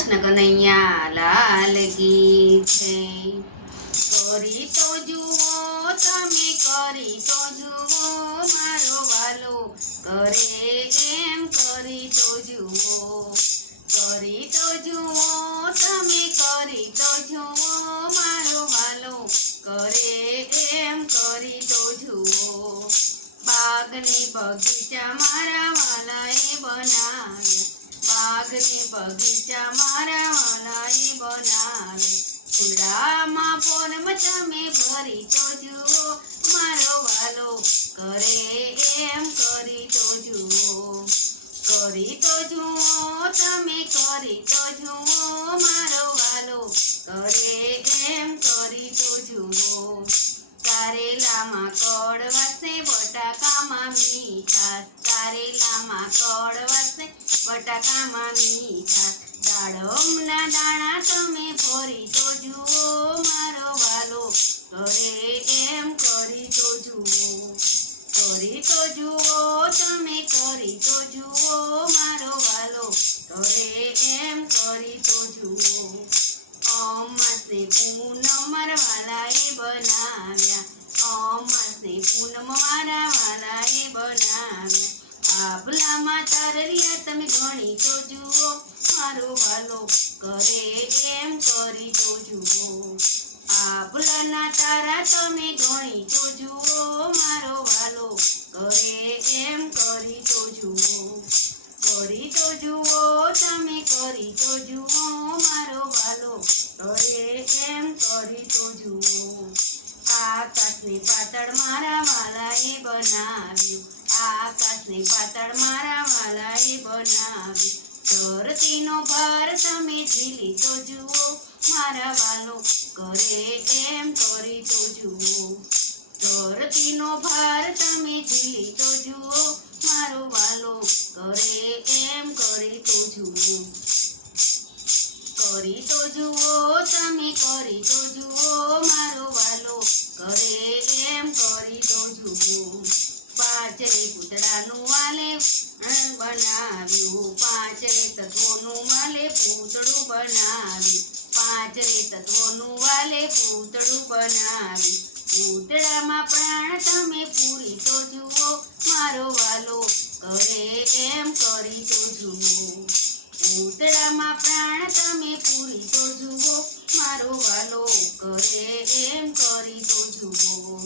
કૃષ્ણ કનૈયા લાલ કી છે। કરી તો જુઓ તમે, કરી તો જુઓ મારો વાલો કરે એમ, કરી તો જુઓ, કરી તો જુઓ તમે, કરી તો જુઓ મારો વાલો કરે એમ, કરી તો જુઓ। બાગ ને બગીચા મારા વાલાએ બનાવ્યા, બાગ ને બગીચા મારા વાલાએ બનાવે, ફૂલડામાં પોરમ તમે ભરી તો જુઓ મારો વાલો કરે એમ, કરી તો જુઓ, કરી તો જુઓ તમે, કરી તો જુઓ મારો વાલો કરે એમ, કરી તો જુઓ। કારેલામાં કડવાશે, બટાકામાં મીઠાશ, કારેલામાં કડવાશે, બટાકામાં મીઠાશ, દાડમના દાણા તમે ભરી તો જુઓ મારો વાલો કરે એમ, કરી તો જુઓ, કરી તો જુઓ તમે, કરી તો જુઓ મારો વાલો કરે એમ, કરી તો જુઓ। અમાસે પૂનમ મારા વાલાએ બનાવ્યા, અમાસે પૂનમ મારા વાલાએ બનાવ્યા, આભલામાં તારલિયા તમે ગણી તો જુઓ મારો વાલો કરે એમ, કરી તો જુઓ, આભલાના તારા તમે ગણી તો જુઓ મારો વાલો કરે એમ, કરી તો જુઓ, કરી તો જુઓ તમે, કરી તો જુઓ મારો વાલો કરે એમ, કરી તો જુઓ। આકાશને પાતળ મારા વાલાએ બનાવ્યું, આકાશને પાતળ મારા વાલાએ બનાવ્યું, ધરતીનો ભાર તમે ઝીલી તો જુઓ મારા વાલો કરે એમ, કરી તો જુઓ, ધરતીનો ભાર તમે ઝીલી તો જુઓ મારો વાલો કરે એમ, કરી તો જુઓ, કરી તો જુઓ તમે, કરી તો જુઓ મારો વાલો કરે એમ, કરી તો જુઓ। પાંચરે પૂતળાનું વાલે બનાવ્યું, પાંચરે તત્વોનું વાલે પૂતળું બનાવ્યું, પાંચરે તત્વોનું વાલે પૂતળું બનાવ્યું, પૂતળામાં પ્રાણ તમે પૂરી તો જુઓ મારો વાલો કરે એમ, કરી તો જુઓ, પૂતળામાં પ્રાણ તમે પૂરી તો જુઓ મારો વાલો કરે એમ, કરી તો જુઓ,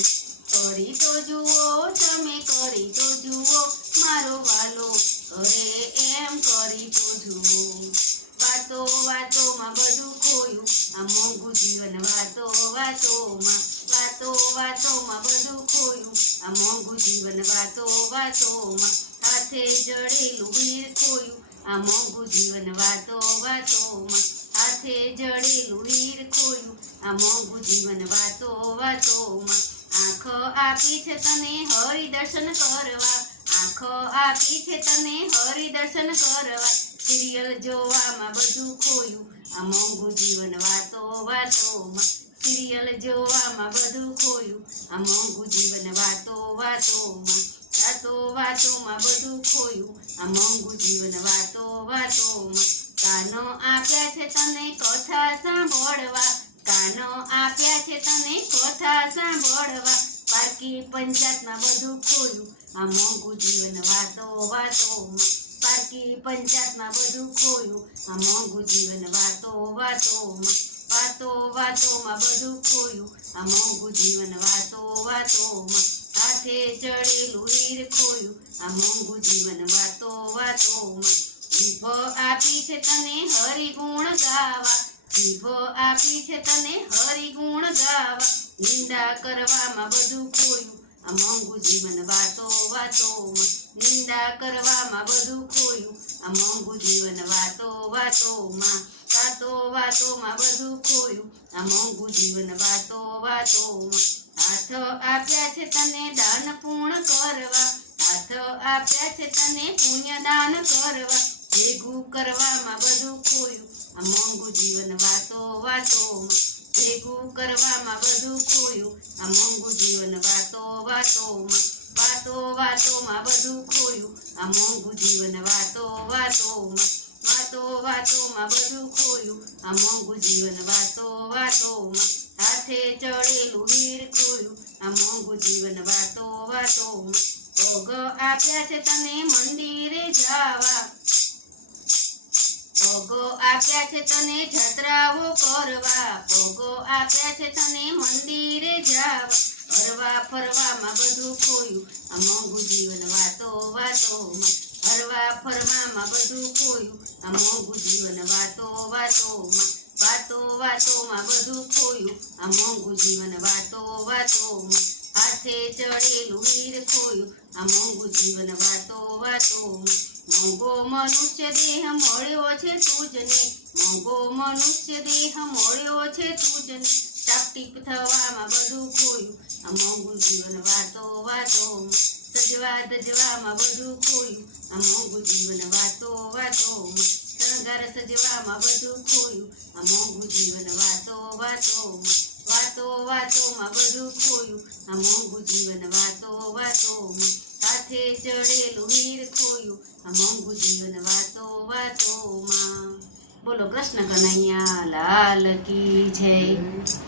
કરી તો જુઓ તમે, કરી તો જુઓ મારો વાલો કરે એમ, કરી તો જુઓ। વાતો વાતોમાં બધું ખોયું આ મોંઘું જીવન, વાતો વાતોમાં, વાતો વાતોમાં બધું ખોયું આ મોંઘું જીવન, વાતો વાતોમાં, હાથે જડેલું હીર ખોયું આ મોંઘું જીવન, વાતો વાતોમાં, હાથે જડેલું હીર ખોયું આ મોંઘું જીવન, વાતો વાતોમાં। આંખ આપી છે તને હરિ દર્શન કરવા, આંખ આપી છે તને હરિ દર્શન કરવા, સિરિયલ જોવામાં બધું ખોયું આ મોંઘું જીવન, વાતો વાતોમાં, સિરિયલ જોવામાં બધું ખોયું આ મોંઘું જીવન, વાતો વાતોમાં, વાતો વાતોમાં બધું ખોયું આ મોંઘું જીવન, વાતો વાતોમાં। કાનો આપ્યા છે તને કથા સાંભળવા, કાનો આપ્યા છે તને કથા સાંભળવા, પારકી પંચાયતમાં બધું ખોયું આ મોંઘું જીવન, વાતો વાતોમાં, પારકી પંચાયતમાં બધું ખોયું આ મોંઘું જીવન, વાતો વાતોમાં, વાતો વાતોમાં બધું ખોયું આ મોંઘું જીવન, વાતો વાતોમાં, હાથે જડેલું હીર ખોયું આ મોંઘું જીવન, વાતો વાતોમાં। જીભ આપી છે તને હરિ ગુણ ગાવા, જીભ આપી છે તને હરિ ગુણ ગાવા, નિંદા કરવામાં બધું ખોયું આ મોંઘું જીવન, વાતો વાતોમાં, નિંદા કરવામાં બધું ખોયું આ મોંઘું જીવન, વાતો વાતોમાં, વાતો વાતોમાં બધું ખોયું આ મોંઘું જીવન, વાતો વાતોમાં। હાથ આપ્યા છે તને દાન પૂર્ણ કરવા, હાથ આપ્યા છે તને પુણ્ય દાન કરવા, ભેગું કરવામાં બધું ખોયું આ મોંઘું જીવન, વાતો વાતોમાં, ભેગું કરવામાં બધું ખોયું આ મોંઘું જીવન, વાતો વાતોમાં, વાતો વાતોમાં બધું ખોયું આ મોંઘું જીવન, વાતો વાતોમાં। વાતો વાતોમાં બધું ખોયું આ મોંઘું જીવન વાતો વાતોમાં હાથે ચડેલું હીર ખોયું આ મોંઘું જીવન વાતો વાતોમાં ભોગ આપ્યા છે તને મંદિરે જાવા ભોગો આપ્યા છે તને જાત્રાઓ કરવા ભોગો આપ્યા છે તને મંદિરે જાવા હરવા ફરવામાં બધું ખોયું આ મોંઘું જીવન વાતો વાતોમાં હરવા ફરવામાં બધું ખોયું આ મોંઘું જીવન વાતો વાતોમાં વાતો વાતોમાં બધું ખોયું આ મોંઘું જીવન વાતો વાતોમાં હાથે ચડેલું હીર ખોયું આ મોંઘું જીવન વાતો વાતોમાં મોંઘો મનુષ્ય દેહ મળ્યો છે તુજને મોંઘો મનુષ્ય દેહ મળ્યો છે તુજને ટાપટીપ થવામાં બધું ખોયું આ મોંઘું જીવન વાતો વાતોમાં સજવા ધજવામાં બધું ખોયું આ મોંઘું જીવન વાતો વાતોમાં શણગાર સજવામાં બધું ખોયું આ મોંઘું જીવન વાતો વાતોમાં વાતો વાતોમાં બધું ખોયું આ મોંઘું જીવન વાતો વાતોમાં હાથે ચડેલું હીર ખોયું આ મોંઘું જીવન વાતો વાતોમાં બોલો કૃષ્ણ કનૈયા લાલ કી જય